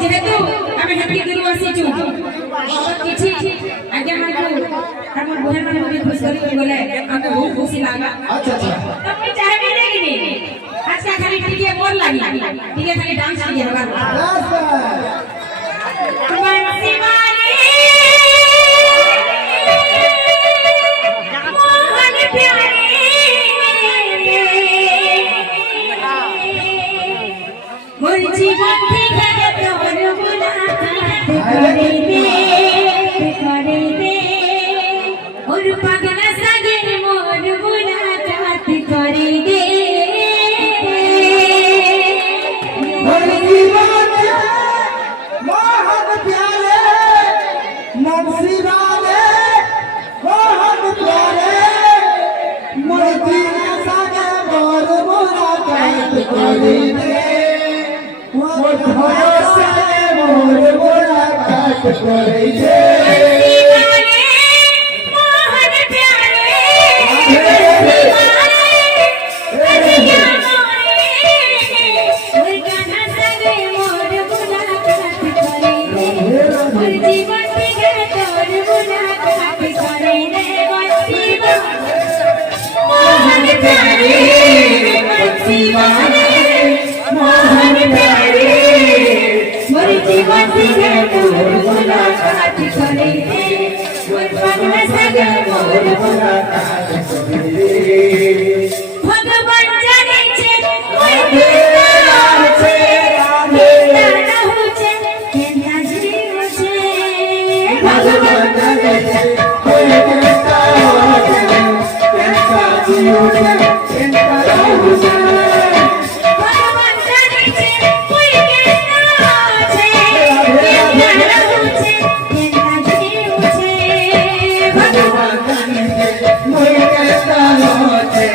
যেহেতু আমি হ্যাপি দিন বসিছু কিছু আজ্ঞা মানকু আমার বহেন মানে খুব খুশ করি গলে আমাকে বহুত খুশি লাগা। আচ্ছা আচ্ছা তুমি চাইবে দেখি আজকে খালি টিকে মোর লাগি টিকে খালি ডান্স কি হবা তোমার শিবানী মোহন প্যারে মোর জীবন থেকে তোর মুলাকাত করে দে ওর পাগলা সাগে মোর মুলাকাত করে দে মোর জীবন মোহন প্যারে মোর শিবানী মোহন প্যারে মোর দিন সাগে মোর মুলাকাত করে দে মোর ভরসা মোর মুলাকাত করে দে মোহন प्यारे बंसी वाले मोहन प्यारे मोर जीवन से मोर मुलाकात करे मोर मन में सगे मोर मुलाकात करे भगवान जाने छे मोर गीता छे गीता न हो छे केना जीव छे भगवान जाने छे मोर गीता छे केना जीव छे केना हो छे भगवान जाने छे मोर गीता छे केना हो छे केना जीव छे भगवान जाने छे मोर गीता छे केना हो छे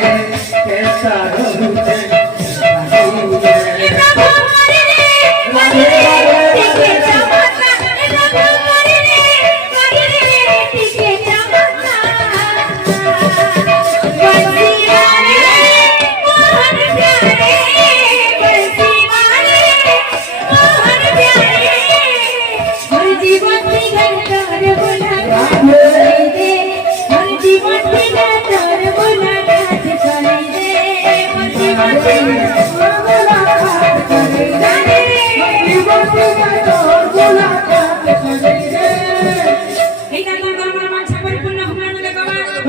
जीवन